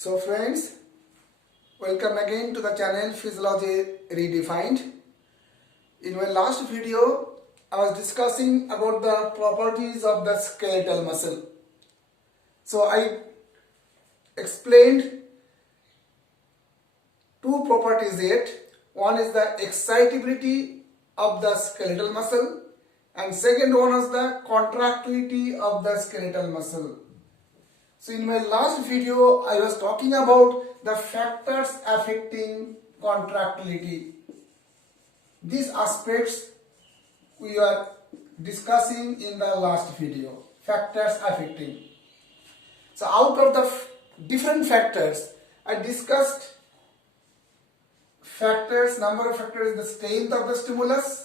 So friends, welcome again to the channel Physiology Redefined. In my last video, I was discussing about the properties of the skeletal muscle. So I explained two properties yet. One is the excitability of the skeletal muscle and second one is the contractility of the skeletal muscle. So in my last video, I was talking about the factors affecting contractility. These aspects we are discussing in the last video, factors affecting. So out of the different factors, I discussed factors, number of factors, the strength of the stimulus,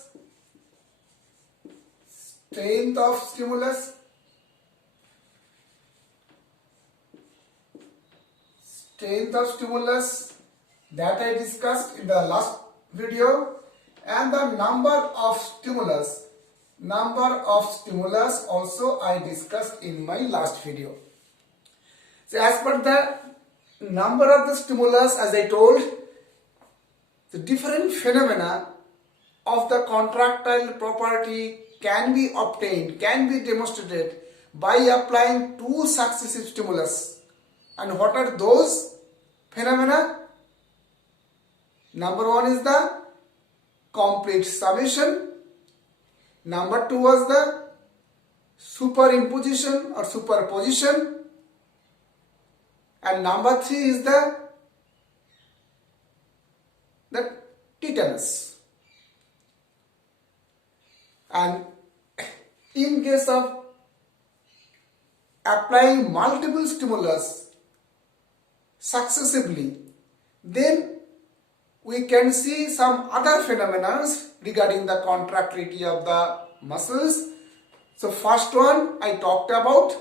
that I discussed in the last video, and the number of stimulus also I discussed in my last video. So as per the number of the stimulus, as I told, the different phenomena of the contractile property can be obtained, can be demonstrated by applying two successive stimulus. And what are those phenomena? Number one is the complete summation. Number two was the superimposition or superposition. And number three is the tetanus. And in case of applying multiple stimulus successively, then we can see some other phenomena regarding the contractility of the muscles. So first one I talked about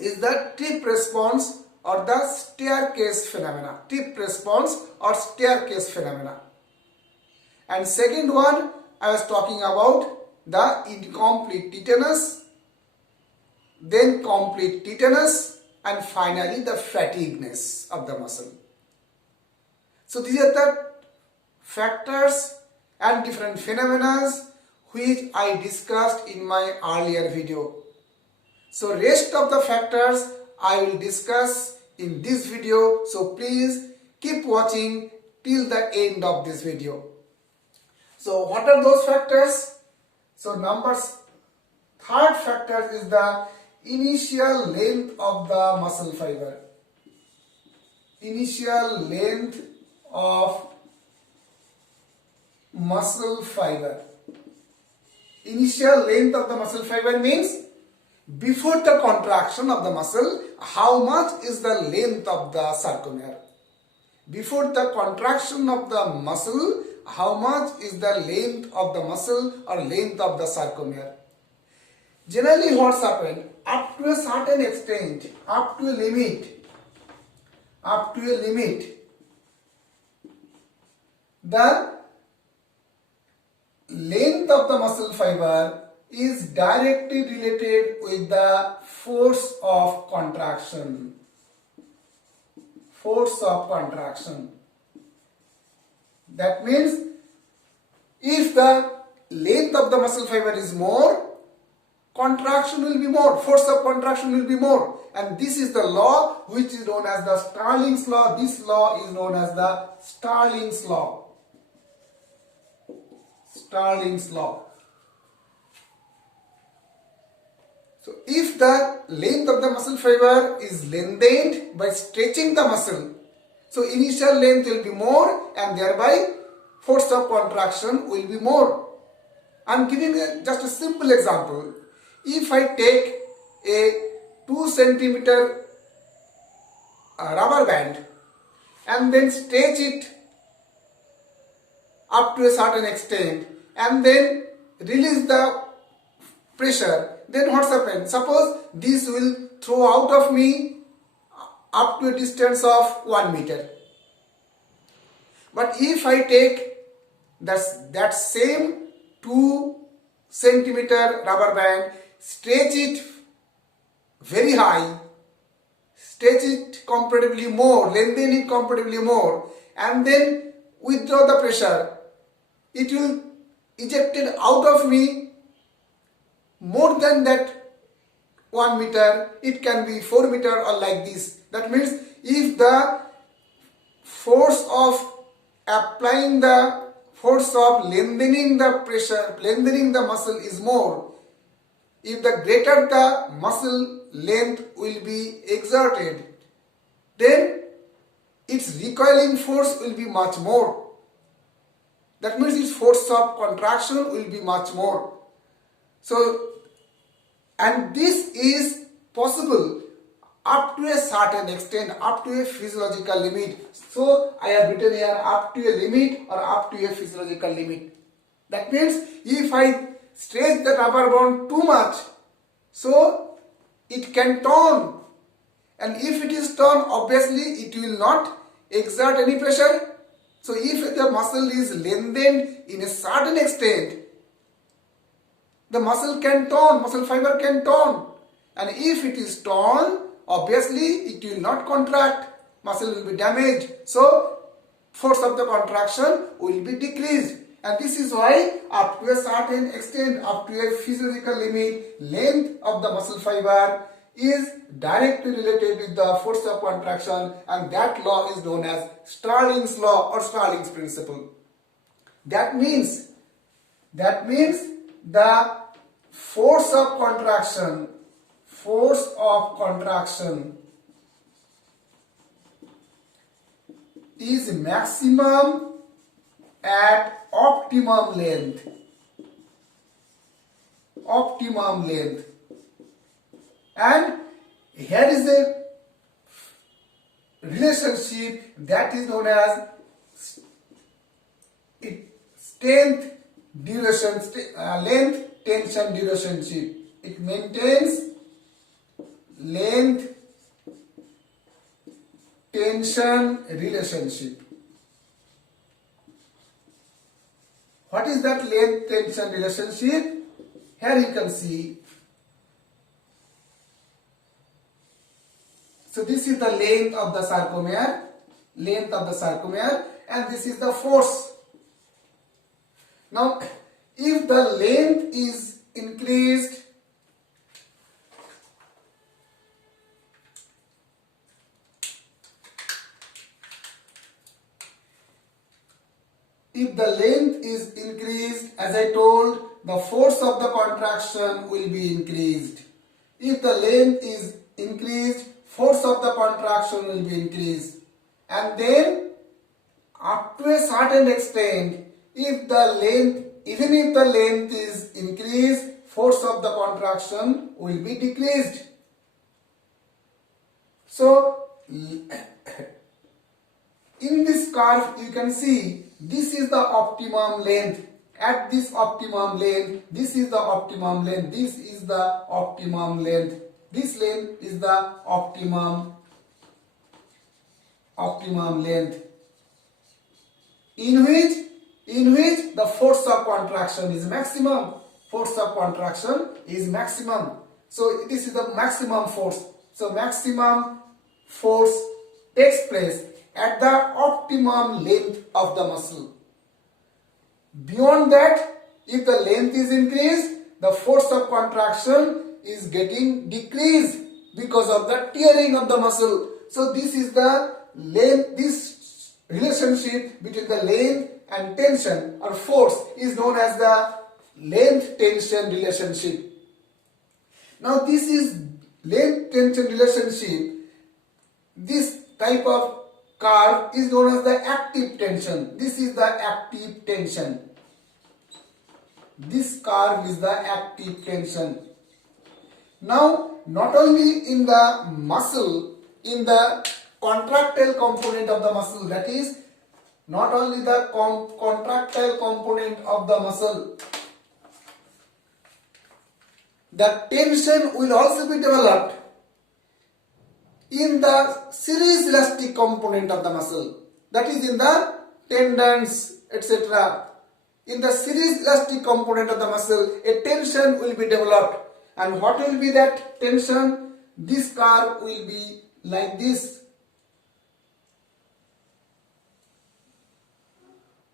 is the tip response or the staircase phenomena. And second one I was talking about the incomplete tetanus, then complete tetanus, and finally the fatigueness of the muscle. So these are the factors and different phenomena which I discussed in my earlier video. So rest of the factors I will discuss in this video. So please keep watching till the end of this video. So what are those factors? So third factor is the initial length of the muscle fiber. Initial length of muscle fiber. Initial length of the muscle fiber means before the contraction of the muscle, how much is the length of the sarcomere. Before the contraction of the muscle, how much is the length of the muscle or length of the sarcomere. Generally what's happened, up to a certain extent, up to a limit, the length of the muscle fiber is directly related with the force of contraction. That means if the length of the muscle fiber is more, contraction will be more, force of contraction will be more. And this is the law which is known as the Starling's law. This law is known as the Starling's law. So if the length of the muscle fiber is lengthened by stretching the muscle, so initial length will be more and thereby force of contraction will be more. I am giving just a simple example. If I take a 2 centimeter rubber band and then stretch it up to a certain extent and then release the pressure, then what's happened? Suppose this will throw out of me up to a distance of 1 meter. But if I take that same 2 centimeter rubber band, stretch it very high, stretch it comparatively more, lengthen it comparatively more, and then withdraw the pressure, it will ejected out of me more than that 1 meter. It can be 4 meter or like this. That means if the force of applying the force of lengthening the pressure, lengthening the muscle is more, if the greater the muscle length will be exerted, then its recoiling force will be much more. That means its force of contraction will be much more. So, and this is possible up to a certain extent, up to a physiological limit. So, I have written here up to a limit or up to a physiological limit. That means if I stretch the rubber band too much, so it can turn, and if it is turned, obviously it will not exert any pressure. So if the muscle is lengthened in a certain extent, the muscle can turn, muscle fiber can turn, and if it is torn, obviously it will not contract, muscle will be damaged, so force of the contraction will be decreased. And this is why up to a certain extent, up to a physiological limit, length of the muscle fiber is directly related with the force of contraction, and that law is known as Stirling's law or Stirling's principle. That means the force of contraction is maximum at optimum length. And here is a relationship that is known as strength duration, length tension relationship. It maintains length tension relationship. What is that length tension relationship? Here you can see. So this is the length of the sarcomere, and this is the force. Now, if the length is increased, as I told, the force of the contraction will be increased. If the length is increased, force of the contraction will be increased. And then up to a certain extent, even if the length is increased, force of the contraction will be decreased. So in this curve you can see this is the optimum length. At this optimum length, this is the optimum length, this is the optimum length, this length is the optimum length, in which the force of contraction is maximum. So this is the maximum force. So maximum force takes place at the optimum length of the muscle. Beyond that, if the length is increased, the force of contraction is getting decreased because of the tearing of the muscle. So this is the length, this relationship between the length and tension or force is known as the length tension relationship. Now this is length tension relationship. This type of curve is known as the active tension. This is the active tension. This curve is the active tension. Now, not only in the muscle, in the contractile component of the muscle, that is, not only the contractile component of the muscle, the tension will also be developed in the series elastic component of the muscle, that is in the tendons, etc. In the series elastic component of the muscle, a tension will be developed. And what will be that tension? This curve will be like this.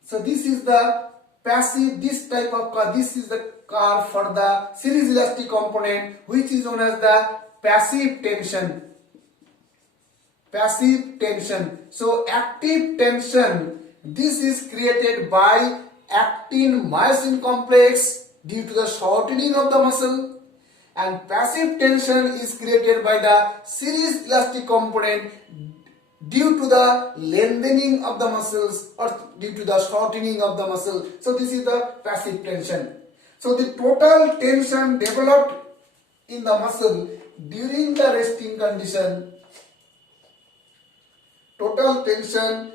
So this is the passive, this type of curve, this is the curve for the series elastic component, which is known as the passive tension. Passive tension. So active tension, this is created by actin myosin complex due to the shortening of the muscle, and passive tension is created by the series elastic component due to the lengthening of the muscles or due to the shortening of the muscle. So this is the passive tension. So the total tension developed in the muscle during the resting condition, total tension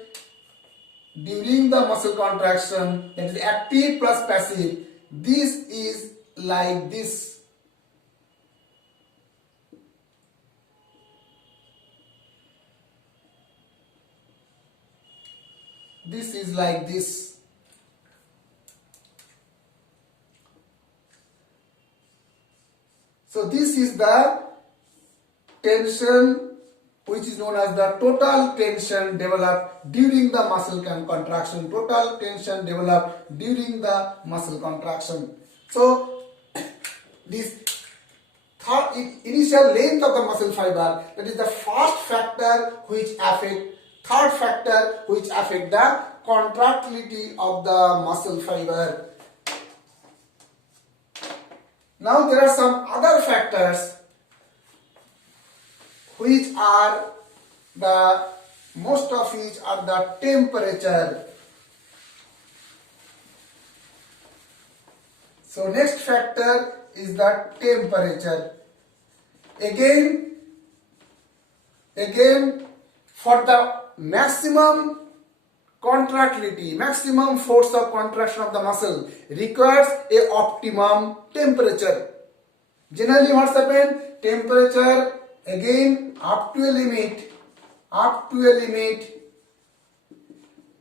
during the muscle contraction, that is active plus passive, this is like this. This is like this. So this is the tension which is known as the total tension developed during the muscle contraction. Total tension developed during the muscle contraction. So this initial length of the muscle fiber, that is the first factor which affect, third factor which affect the contractility of the muscle fiber. Now there are some other factors which are the, most of which are the temperature. So next factor is the temperature. Again for the maximum contractility, maximum force of contraction of the muscle requires a optimum temperature. Generally what's happened? Temperature again up to a limit,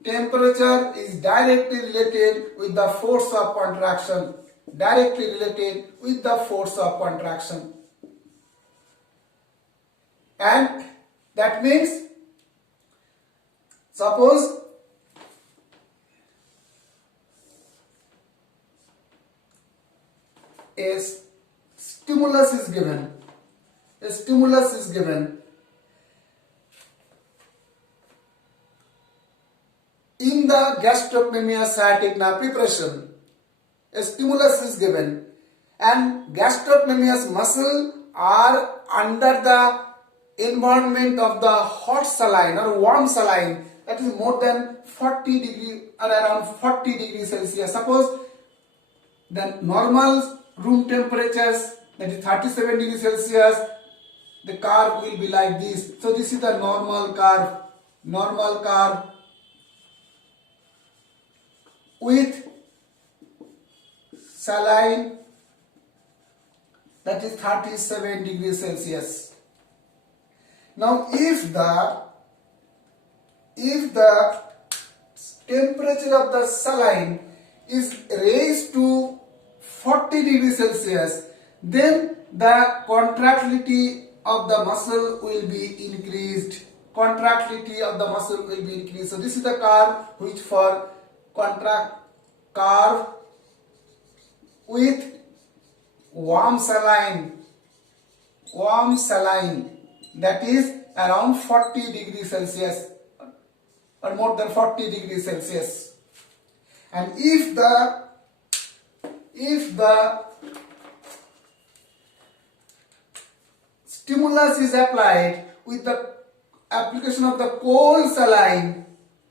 temperature is directly related with the force of contraction. Directly related with the force of contraction. And that means, suppose a stimulus is given, in the gastrocnemius sciatic nerve preparation. A stimulus is given and gastrocnemius muscle are under the environment of the hot saline or warm saline, that is more than 40 degree or around 40 degrees Celsius. Suppose the normal room temperatures, that is 37 degrees Celsius, the curve will be like this. So this is the normal curve with saline, that is 37 degrees Celsius. Now if the temperature of the saline is raised to 40 degrees Celsius, then the contractility of the muscle will be increased. So this is the curve which for curve with warm saline, that is around 40 degrees Celsius or more than 40 degrees Celsius. And if the stimulus is applied with the application of the cold saline,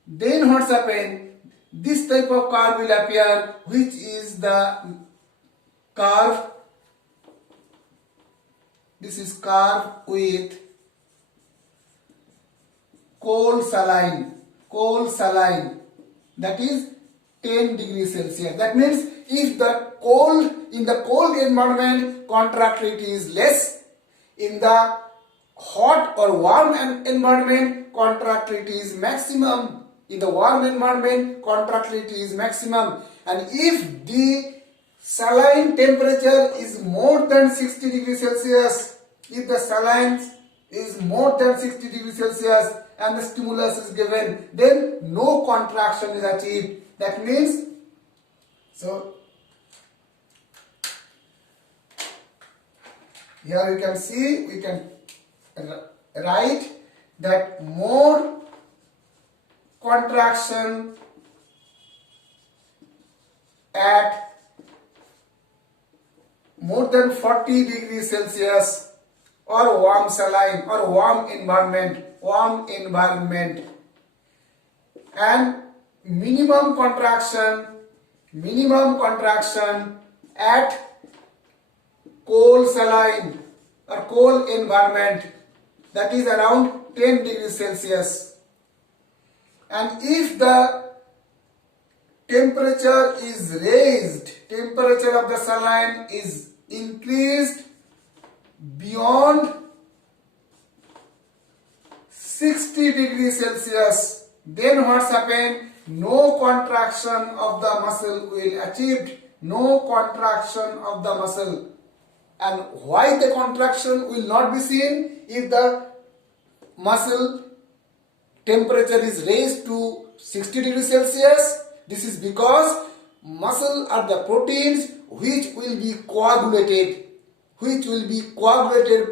then what's happened? This type of curve will appear, which is the curve. This is curve with cold saline, that is 10 degrees Celsius. That means if in the cold environment contractility is less, in the hot or warm environment contractility is maximum. In the warm environment contractility is maximum. And if the saline temperature is more than 60 degrees Celsius, if the saline is more than 60 degrees Celsius and the stimulus is given, then no contraction is achieved. That means, so here you can see, we can write that more contraction at more than 40 degrees Celsius or warm saline or warm environment and minimum contraction at cold saline or cold environment, that is around 10 degrees Celsius. And if the temperature is raised, temperature of the saline is increased beyond 60 degrees Celsius, then what's happened? No contraction of the muscle will achieved. No contraction of the muscle. And why the contraction will not be seen? If the muscle temperature is raised to 60 degrees Celsius, this is because muscle are the proteins which will be coagulated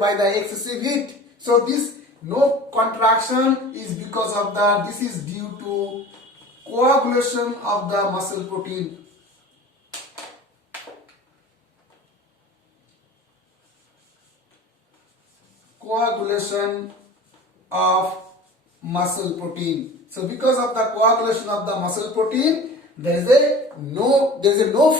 by the excessive heat. So this no contraction is because of this is due to coagulation of the muscle protein. Coagulation of muscle protein. So because of the coagulation of the muscle protein, there is a no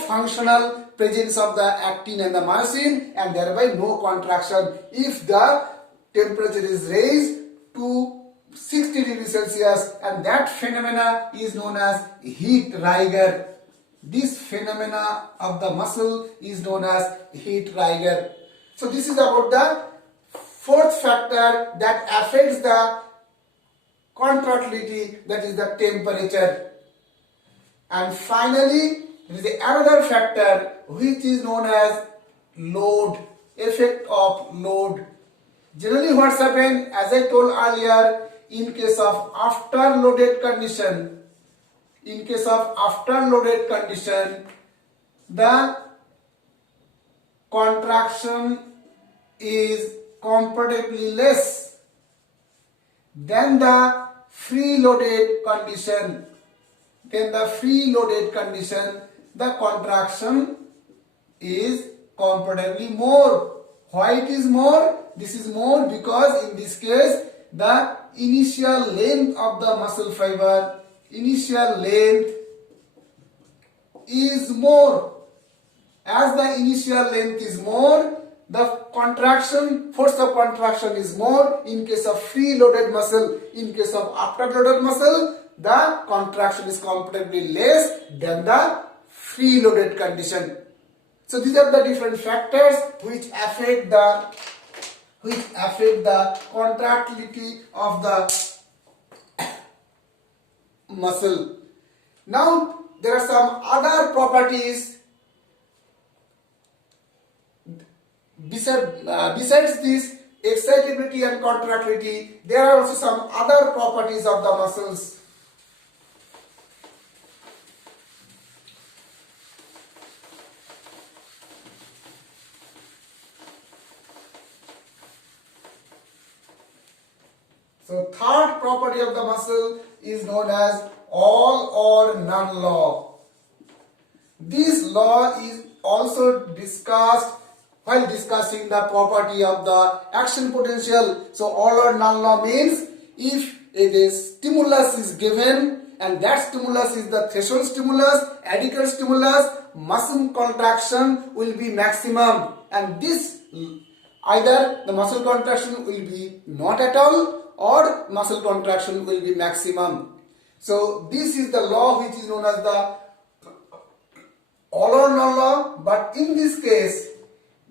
functional presence of the actin and the myosin, and thereby no contraction. If the temperature is raised to 60 degrees Celsius, and that phenomena is known as heat rigor. This phenomena of the muscle is known as heat rigor. So this is about the fourth factor that affects the contractility, that is the temperature. And finally, there is another factor which is known as load, effect of load. Generally what's happened, as I told earlier, in case of after loaded condition, the contraction is comparatively less than the free loaded condition. The contraction is comparatively more. Why it is more? This is more because in this case the initial length of the muscle fiber, is more. As the initial length is more, the force of contraction is more in case of free loaded muscle. In case of after loaded muscle, the contraction is comparatively less than the free loaded condition. So these are the different factors which affect the contractility of the muscle. Now there are some other properties besides this excitability and contractility. There are also some other properties of the muscles. So third property of the muscle is known as all or none law. This law is also discussed while discussing the property of the action potential. So all or none law means if a stimulus is given and that stimulus is the threshold stimulus, adequate stimulus, muscle contraction will be maximum, and this either the muscle contraction will be not at all or muscle contraction will be maximum. So this is the law which is known as the all or none law, but in this case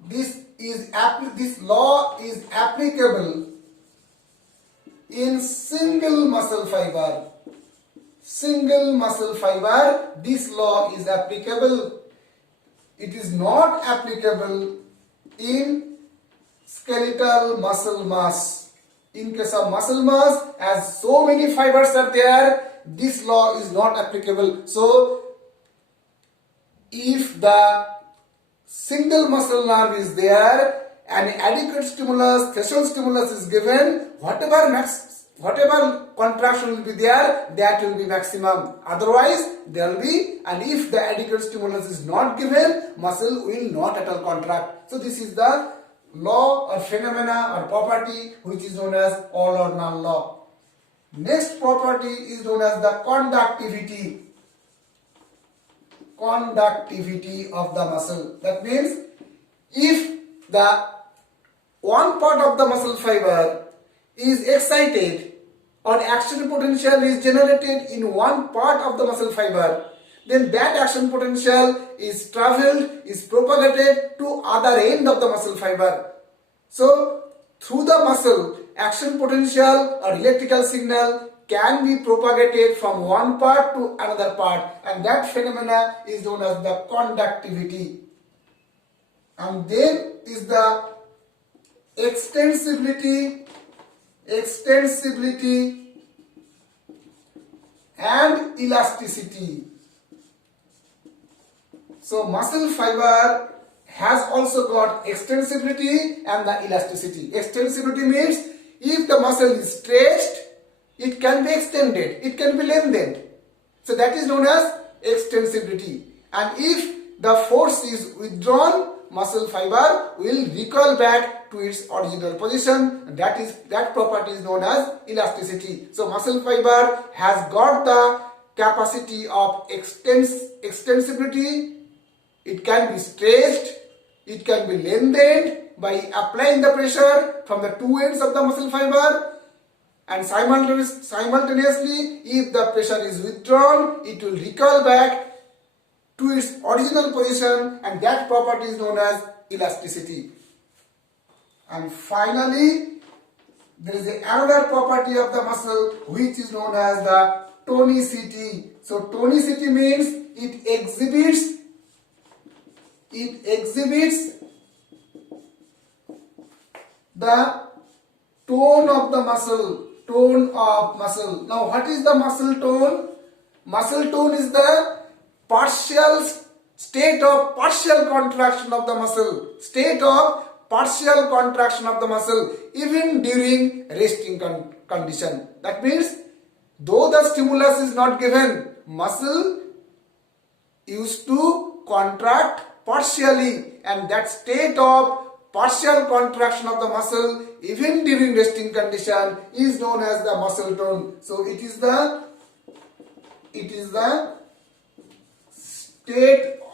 this law is applicable in single muscle fiber. This law is applicable. It is not applicable in skeletal muscle mass. In case of muscle mass, as so many fibers are there, this law is not applicable. So, if the single muscle nerve is there and adequate stimulus, threshold stimulus is given, whatever contraction will be there, that will be maximum. Otherwise, there will be, and if the adequate stimulus is not given, muscle will not at all contract. So this is the law or phenomena or property which is known as Allornone law. Next property is known as the conductivity. Conductivity of the muscle. That means if the one part of the muscle fiber is excited or action potential is generated in one part of the muscle fiber, then that action potential is traveled, is propagated to other end of the muscle fiber. So through the muscle, action potential or electrical signal can be propagated from one part to another part, and that phenomena is known as the conductivity. And then is the extensibility and elasticity. So muscle fiber has also got extensibility and the elasticity. Extensibility means if the muscle is stretched, it can be extended, it can be lengthened. So that is known as extensibility. And if the force is withdrawn, muscle fiber will recoil back to its original position. That property is known as elasticity. So muscle fiber has got the capacity of extensibility. It can be stretched, it can be lengthened by applying the pressure from the two ends of the muscle fiber, and simultaneously if the pressure is withdrawn, it will recoil back to its original position, and that property is known as elasticity. And finally, there is another property of the muscle which is known as the tonicity. So tonicity means it exhibits the tone of the muscle. Now what is the muscle tone? Muscle tone is the partial state of partial contraction of the muscle. Even during resting condition. That means though the stimulus is not given, muscle used to contract partially, and that state of partial contraction of the muscle even during resting condition is known as the muscle tone. So it is the state